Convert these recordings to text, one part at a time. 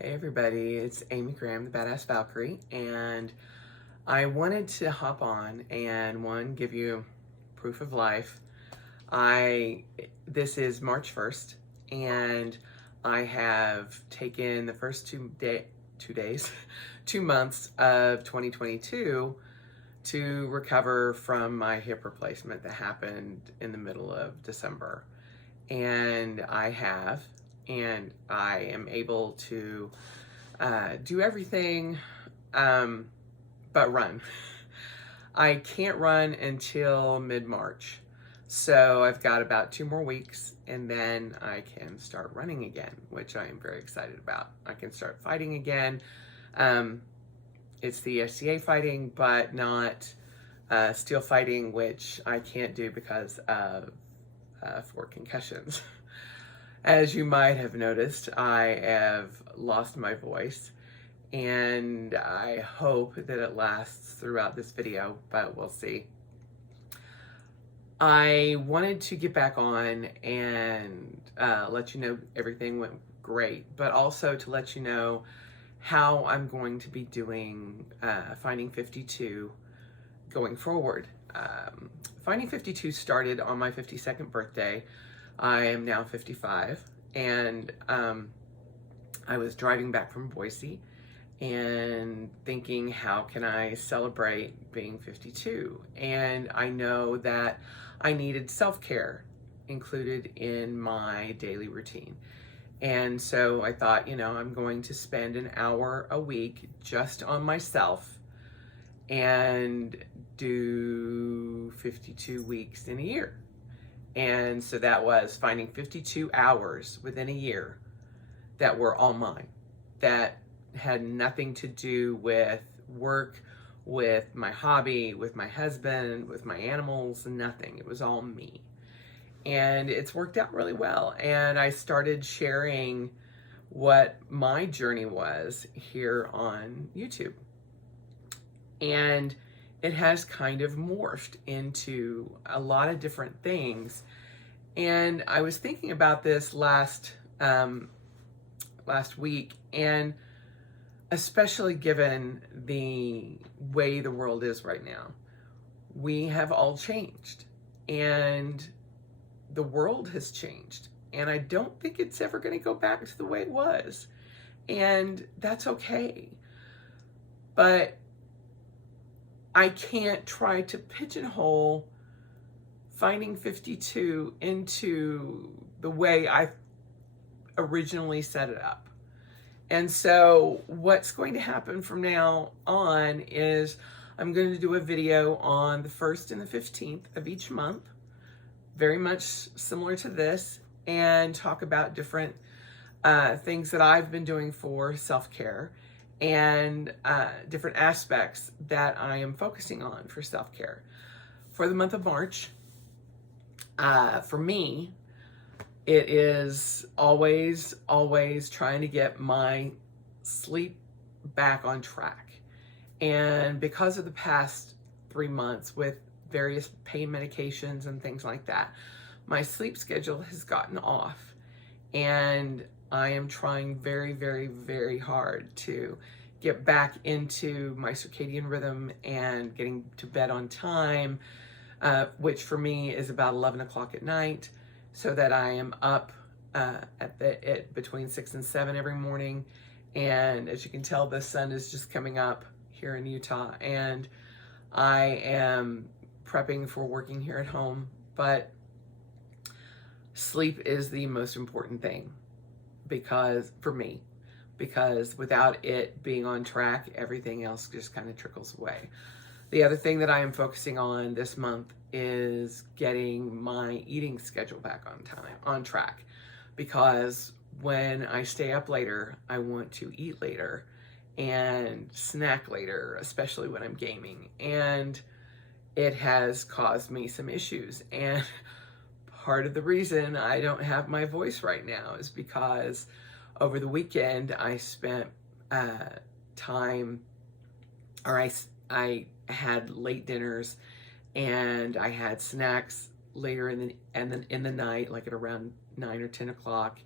Hey everybody, it's Amy Graham, the Badass Valkyrie, and I wanted to hop on and give you proof of life. This is March 1st, and I have taken the first 2 months of 2022 to recover from my hip replacement that happened in the middle of December. And I am able to do everything but run. I can't run until mid-March. So I've got about 2 more weeks and then I can start running again, which I am very excited about. I can start fighting again. It's the SCA fighting, but not steel fighting, which I can't do because of 4 concussions. As you might have noticed, I have lost my voice, and I hope that it lasts throughout this video, but we'll see. I wanted to get back on and let you know everything went great, but also to let you know how I'm going to be doing Finding 52 going forward. Finding 52 started on my 52nd birthday. I am now 55, and I was driving back from Boise and thinking, how can I celebrate being 52? And I know that I needed self-care included in my daily routine. And so I thought, I'm going to spend an hour a week just on myself and do 52 weeks in a year. And so that was finding 52 hours within a year that were all mine, that had nothing to do with work, with my hobby, with my husband, with my animals, nothing. It was all me. And it's worked out really well. And I started sharing what my journey was here on YouTube. And it has kind of morphed into a lot of different things. And I was thinking about this last week, and especially given the way the world is right now, we have all changed, and the world has changed. And I don't think it's ever going to go back to the way it was. And that's okay. But I can't try to pigeonhole Finding 52 into the way I originally set it up. And so what's going to happen from now on is I'm going to do a video on the 1st and the 15th of each month, very much similar to this, and talk about different things that I've been doing for self-care and different aspects that I am focusing on for self-care. For the month of March, for me, it is always trying to get my sleep back on track. And because of the past 3 months with various pain medications and things like that, my sleep schedule has gotten off. And I am trying very, very, very hard to get back into my circadian rhythm and getting to bed on time, which for me is about 11 o'clock at night, so that I am up at between 6 and 7 every morning. And as you can tell, the sun is just coming up here in Utah, and I am prepping for working here at home. But sleep is the most important thing for me, because without it being on track, everything else just kind of trickles away. The other thing that I am focusing on this month is getting my eating schedule back on track, because when I stay up later, I want to eat later and snack later, especially when I'm gaming. And it has caused me some issues. And part of the reason I don't have my voice right now is because over the weekend I spent I had late dinners, and I had snacks later in the night, like at around 9 or 10 o'clock,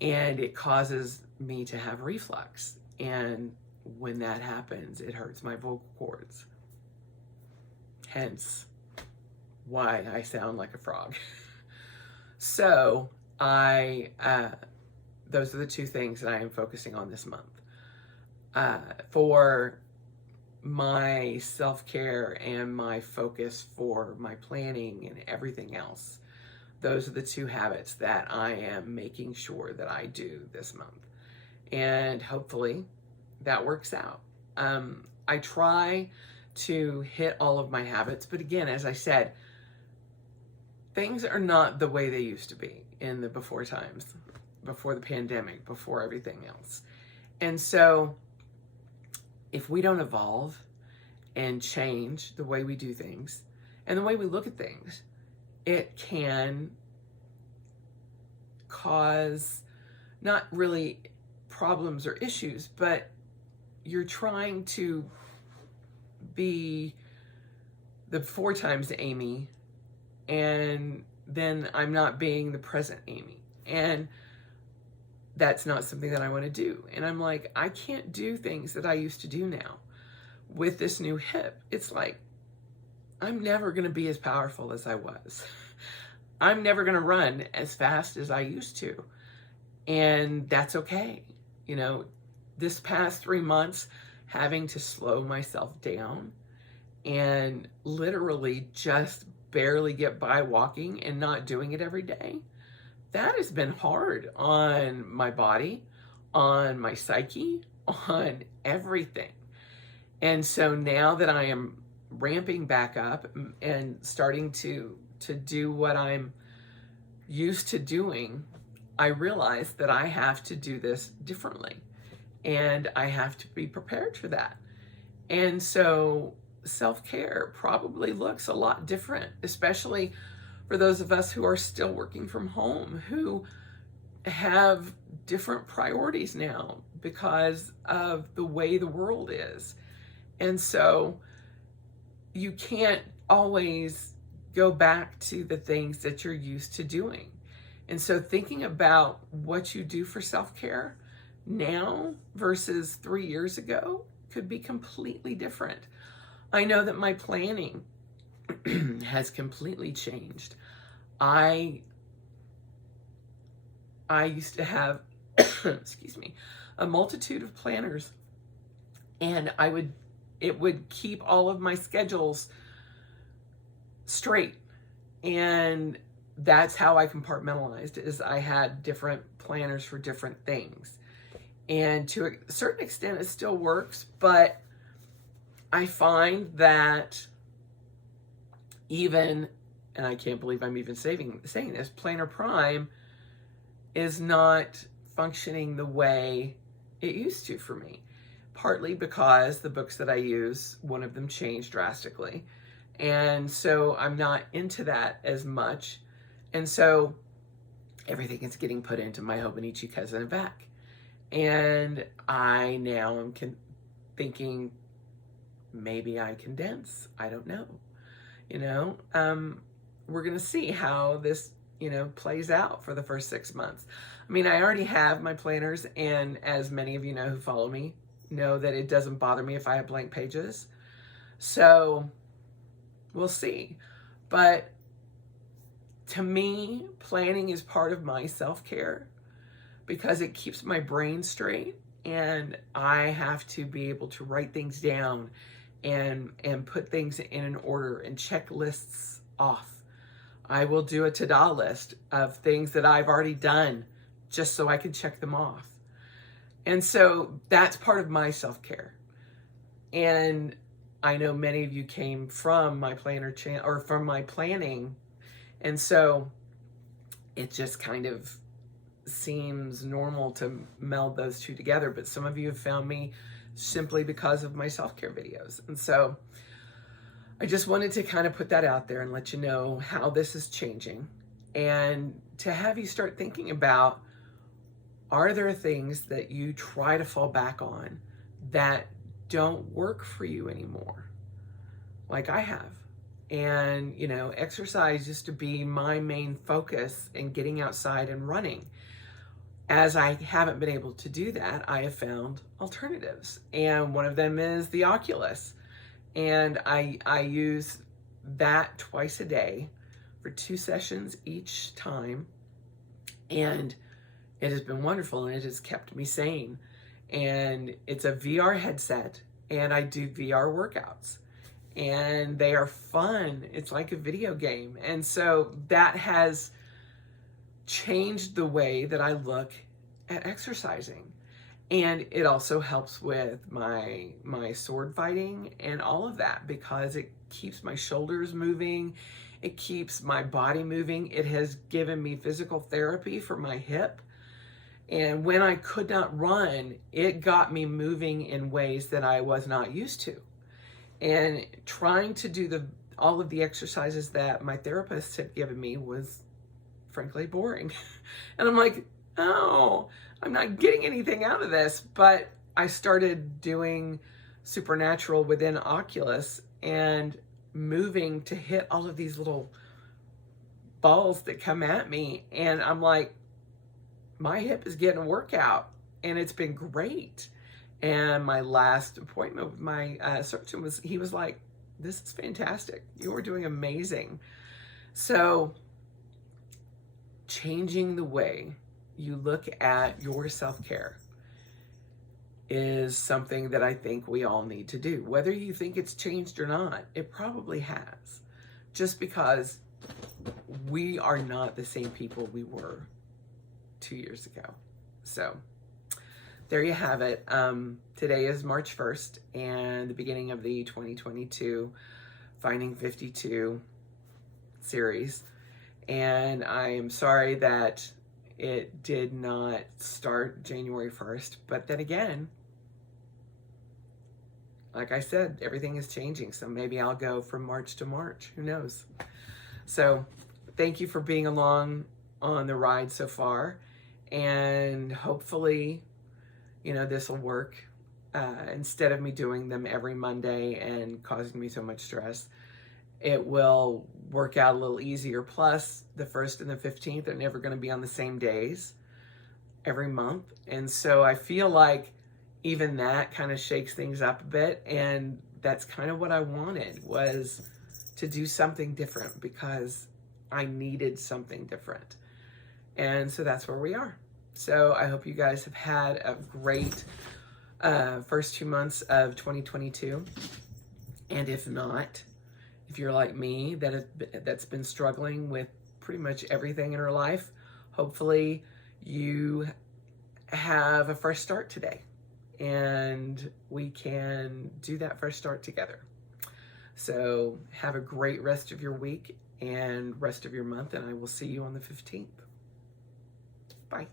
and it causes me to have reflux. And when that happens, it hurts my vocal cords. Hence why I sound like a frog. So those are the two things that I am focusing on this month. For my self-care and my focus for my planning and everything else, those are the two habits that I am making sure that I do this month. And hopefully that works out. I try to hit all of my habits, but again, as I said, things are not the way they used to be in the before times, before the pandemic, before everything else. And so if we don't evolve and change the way we do things and the way we look at things, it can cause not really problems or issues, but you're trying to be the before times Amy, and then I'm not being the present Amy. And that's not something that I want to do. And I'm like, I can't do things that I used to do now with this new hip. It's like, I'm never going to be as powerful as I was. I'm never going to run as fast as I used to. And that's okay. You know, this past 3 months, having to slow myself down and literally just barely get by walking and not doing it every day, that has been hard on my body, on my psyche, on everything. And so now that I am ramping back up and starting to do what I'm used to doing, I realize that I have to do this differently, and I have to be prepared for that. And so self-care probably looks a lot different, especially for those of us who are still working from home, who have different priorities now because of the way the world is. And so you can't always go back to the things that you're used to doing. And so thinking about what you do for self-care now versus 3 years ago could be completely different. I know that my planning has completely changed. I used to have, excuse me, a multitude of planners, and it would keep all of my schedules straight. And that's how I compartmentalized, is I had different planners for different things. And to a certain extent, it still works, but I find that even, and I can't believe I'm even saying this, Planner Prime is not functioning the way it used to for me. Partly because the books that I use, one of them changed drastically. And so I'm not into that as much. And so everything is getting put into my Hobonichi cousin and back. And I now am thinking maybe I condense. I don't know. You know, we're going to see how this, plays out for the first 6 months. I mean, I already have my planners, and as many of you know who follow me know that it doesn't bother me if I have blank pages. So we'll see. But to me, planning is part of my self-care because it keeps my brain straight, and I have to be able to write things down and put things in an order and check lists off. I will do a to-do list of things that I've already done just so I can check them off. And so that's part of my self-care. And I know many of you came from my planner channel or from my planning. And so it just kind of seems normal to meld those two together. But some of you have found me simply because of my self-care videos. And so I just wanted to kind of put that out there and let you know how this is changing, and to have you start thinking about, are there things that you try to fall back on that don't work for you anymore, like I have? And, exercise used to be my main focus in getting outside and running. as I haven't been able to do that, I have found alternatives. And one of them is the Oculus. And I use that twice a day for 2 sessions each time. And it has been wonderful, and it has kept me sane. And it's a VR headset, and I do VR workouts. And they are fun. It's like a video game. And so that has changed the way that I look at exercising. And it also helps with my sword fighting and all of that, because it keeps my shoulders moving. It keeps my body moving. It has given me physical therapy for my hip. And when I could not run, it got me moving in ways that I was not used to. And trying to do all of the exercises that my therapist had given me was frankly boring. And I'm like, oh, I'm not getting anything out of this. But I started doing Supernatural within Oculus and moving to hit all of these little balls that come at me. And I'm like, my hip is getting a workout, and it's been great. And my last appointment with my surgeon he was like, this is fantastic. You are doing amazing. So changing the way you look at your self-care is something that I think we all need to do. Whether you think it's changed or not, it probably has. Just because we are not the same people we were 2 years ago. So there you have it. Today is March 1st and the beginning of the 2022 Finding 52 series. And I am sorry that it did not start January 1st. But then again, like I said, everything is changing. So maybe I'll go from March to March. Who knows? So thank you for being along on the ride so far. And hopefully, this will work. Instead of me doing them every Monday and causing me so much stress, it will work out a little easier. Plus, the 1st and the 15th are never going to be on the same days every month. And so I feel like even that kind of shakes things up a bit. And that's kind of what I wanted, was to do something different, because I needed something different. And so that's where we are. So I hope you guys have had a great first 2 months of 2022. And if not, if you're like me, that's been struggling with pretty much everything in her life, hopefully you have a fresh start today. And we can do that fresh start together. So have a great rest of your week and rest of your month, and I will see you on the 15th. Bye.